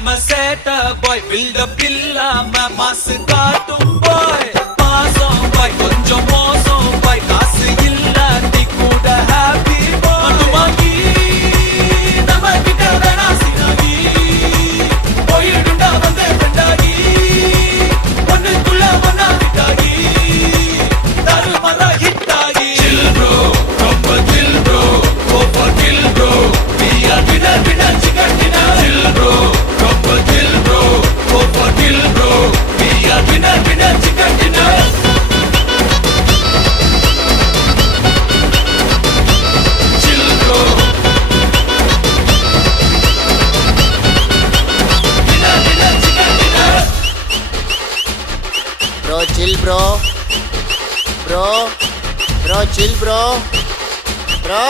செம சேட்ட பாய் பில்டப் இல்லாம மாசு காட்டும் பாய் மாசம் பாய் கொஞ்சம் மோசம் பாய் காசு இல்லாட்டி கூட ஹாப்பி பாய் வாங்கி நம்ம கிட்ட வேணா சினாகி போயிடுண்டா வந்தே பெண்டாகி ஒண்ணுக்குள்ள ஒன்னா விட்டாகி தரு மர ஹிட்டாகி chill bro ரொம்ப chill bro go for kill bro we are winner chicken dinner chill bro ரொம்ப chill bro go for kill bro we are winner chicken dinner chill bro winner chicken dinner Bro, chill bro. Bro, chill bro. Bro.